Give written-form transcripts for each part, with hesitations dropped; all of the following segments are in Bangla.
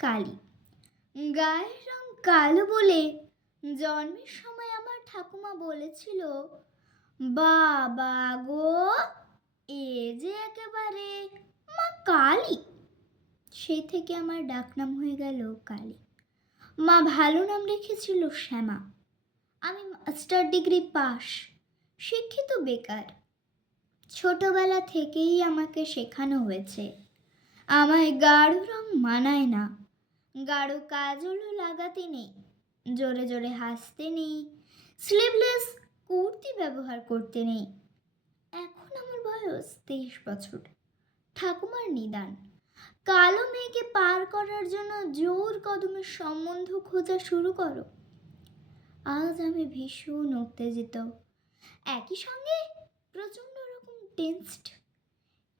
কালি। গায়ের রং কালো বলে জন্মের সময় আমার ঠাকুমা বলেছিল, বাবা গো, এ যে একেবারে মা কালী। সেই থেকে আমার ডাকনাম হয়ে গেল কালী। মা ভালো নাম রেখেছিল শ্যামা। আমি মাস্টার ডিগ্রি পাশ, শিক্ষিত বেকার। ছোটবেলা থেকেই আমাকে শেখানো হয়েছে আমায় গাঢ় রং মানায় না। গাঢ় কাজলও লাগাতে নেই, জোরে জোরে হাসতে নেই, স্লিভলেস কুর্তি ব্যবহার করতে নেই। এখন আমার বয়স 23 বছর। ঠাকুমার নিদান, কালো মেয়েকে পার করার জন্য জোর কদমে সম্বন্ধ খোঁজা শুরু করো। আজ আমি ভীষণ উত্তেজিত, একই সঙ্গে প্রচণ্ড রকম টেন্সড।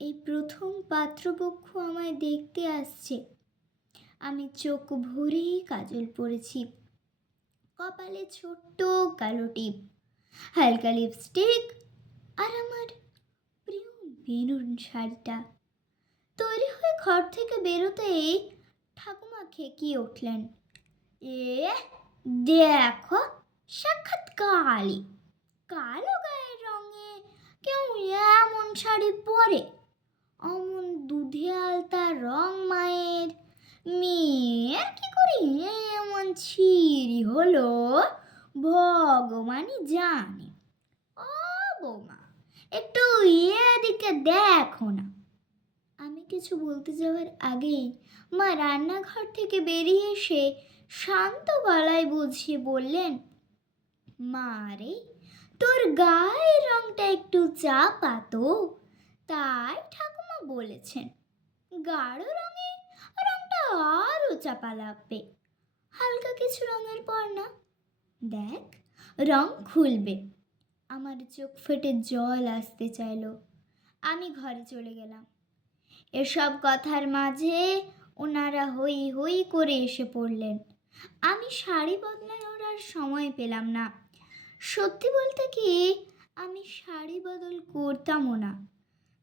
এই প্রথম পাত্রপক্ষ আমায় দেখতে আসছে। আমি চোখ ভরে কাজল পরেছি, কপালে ছোট্ট কালো টিপ, হালকা লিপস্টিক, আর আমার প্রিয় বেনুন শাড়িটা। তৈরি হয়ে ঘর থেকে বেরোতেই ঠাকুমা খেকিয়ে উঠলেন, এ দেখো, সাক্ষাৎ কালী। কালো গায়ের রঙে কেউ এমন শাড়ি পরে? অমন দুধে আলতা রং মায়ের, মেয়ের কি করে এমন ছিঁড়ি হলো ভগবানই জানে। ও বৌমা, একটু এদিকে দেখো না। আমি কিছু বলতে যাওয়ার আগেই মা রান্নাঘর থেকে বেরিয়ে এসে শান্ত গলায় বুঝিয়ে বললেন, মা রে, তোর গায়ের রংটা একটু চাপা তো, তাই ঠাকুমা বলেছেন গাঢ় রঙে রংটা আরো চাপা লাগবে। হালকা কিছু রঙের পর না, দেখ রং খুলবে। আমার চোখ ফেটে জল আসতে চাইল। আমি ঘরে চলে গেলাম। এসব কথার মাঝে ওনারা হই হই করে এসে পড়লেন। আমি শাড়ি বদলানোর আর সময় পেলাম না। সত্যি বলতে কি, আমি শাড়ি বদল করতামও না।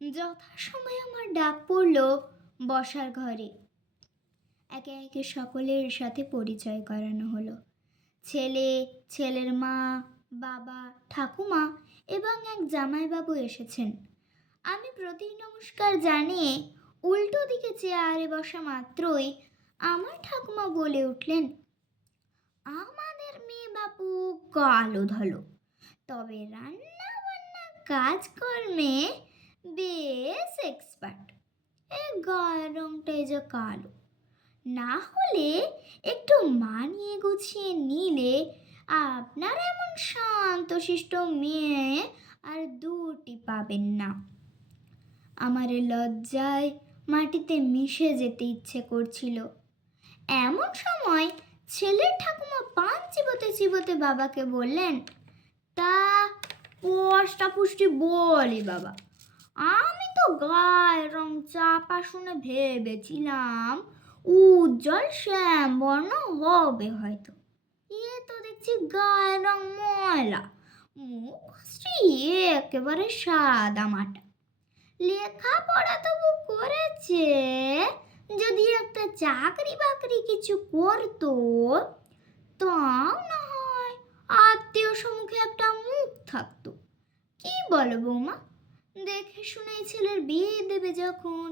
যথাসময়ে আমার ডাক পড়ল বসার ঘরে। একে একে সকলের সাথে পরিচয় করানো হলো। ছেলে, ছেলের মা, বাবা, ঠাকুমা এবং এক জামাইবাবু এসেছেন। আমি প্রতি নমস্কার জানিয়ে উল্টো দিকে চেয়ারে বসা মাত্রই আমার ঠাকুমা বলে উঠলেন, আমাদের মেয়ে বাপু কালো ধলো, তবে রান্না বান্না কাজকর্মে বেশ এক্সপার্ট। এ গায়ের রংটাই যে কালো, না হলে একটু মানিয়ে গুছিয়ে নিলে আপনার এমন শান্তশিষ্ট মেয়ে আর দুটি পাবেন না। আমার লজ্জায় মাটিতে মিশে যেতে ইচ্ছে করছিল। এমন সময় ছেলের ঠাকুমা পান চিবোতে চিবোতে বাবাকে বললেন, তা পোস্টা পুষ্টি বলি বাবা, আমি তো গায়ের রং চাপা শুনে ভেবেছিলাম উজ্জ্বল শ্যাম বর্ণ হবে হয়তো। এ তো দেখছি গায়ের রং ময়লা, মুখশ্রী একেবারে সাদা মাটা। লেখাপড়া তবু করেছে, যদি একটা চাকরি বাকরি কিছু করতো, তাও না হয় আত্মীয় সম্মুখে একটা মুখ থাকতো। কি বলো বৌমা, দেখে শুনেই ছেলের বিয়ে দেবে যখন।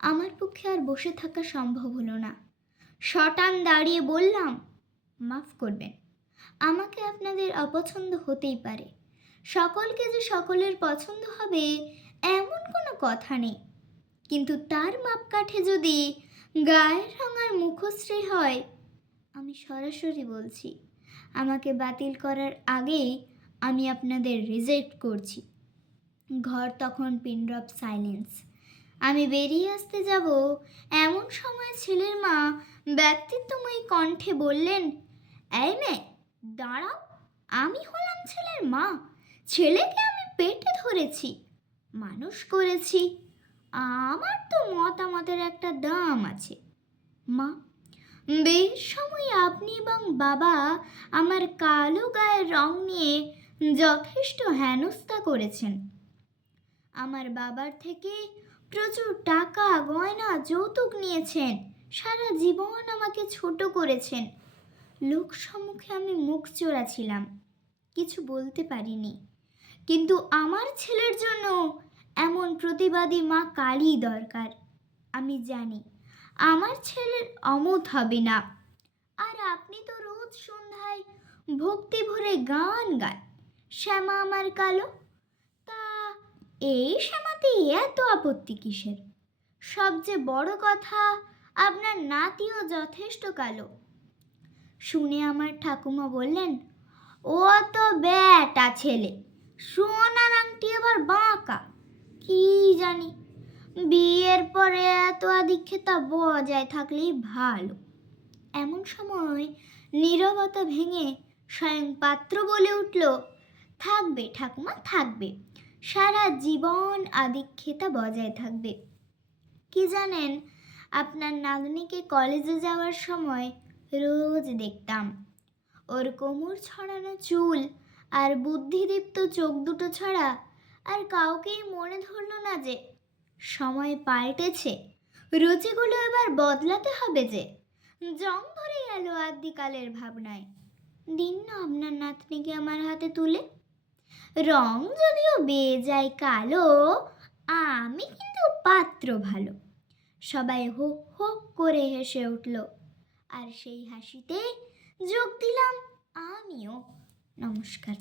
আমার পক্ষে আর বসে থাকা সম্ভব হলো না। শটান দাঁড়িয়ে বললাম, মাফ করবেন, আমাকে আপনাদের অপছন্দ হতেই পারে। সকলকে যে সকলের পছন্দ হবে এমন কোনো কথা নেই, কিন্তু তার মাপকাঠে যদি গায়ের রং আর মুখশ্রী হয়, আমি সরাসরি বলছি, আমাকে বাতিল করার আগেই আমি আপনাদের রিজেক্ট করছি। ঘর তখন পিনড্রপ সাইলেন্স। আমি বেরিয়ে আসতে যাব এমন সময় ছেলের মা ব্যক্তিত্বময়ী কণ্ঠে বললেন, এই মেয়ে দাঁড়াও, আমি হলাম ছেলের মা। ছেলেকে আমি পেটে ধরেছি, মানুষ করেছি, আমার তো মতামতের একটা দাম আছে। মা, বেশ সময় আপনি এবং বাবা আমার কালো গায়ের রং নিয়ে যথেষ্ট হেনস্থা করেছেন। আমার বাবার থেকে প্রচুর টাকা গয়না যৌতুক নিয়েছেন, সারা জীবন আমাকে ছোট করেছেন। লোক সম্মুখে আমি মুখ চোরা ছিলাম, কিছু বলতে পারিনি। কিন্তু আমার ছেলের জন্য এমন প্রতিবাদী মা কালই দরকার। আমি জানি আমার ছেলের অমত হবে না। আর আপনি তো রোজ সন্ধ্যায় ভক্তি ভরে গান গান, শ্যামা আমার কালো। তা এই শ্যামাতে এত আপত্তি কিসের? সবচেয়ে বড় কথা, আপনার নাতিও যথেষ্ট কালো। শুনে আমার ঠাকুমা বললেন, ও তো বেটা ছেলে, সোনার আংটি আবার বাঁকা। কি জানি, বিয়ের পরে এত আদিক্ষেতা বজায় থাকলেই ভালো। এমন সময় নীরবতা ভেঙে স্বয়ং পাত্র বলে উঠল, থাকবে ঠাকুমা, থাকবে, সারা জীবন আদিক্ষেতা বজায় থাকবে। কি জানেন, আপনার নাতনিকে কলেজে যাওয়ার সময় রোজ দেখতাম। ওর কোমর ছড়ানো চুল আর বুদ্ধিদীপ্ত চোখ দুটো ছাড়া আর কাউকেই মনে ধরল না যে সময় পাল্টেছে, রুচিগুলো এবার বদলাতে হবে যে। জং ধরে গেল আদিকালের ভাবনায়। দিন না আপনার নাতনিকে আমার হাতে তুলে। রং যদিও বেজায় কালো, আমি কিন্তু পাত্র ভালো। সবাই হো হো করে হেসে উঠল, আর সেই হাসিতে যোগ দিলাম আমিও। নমস্কার।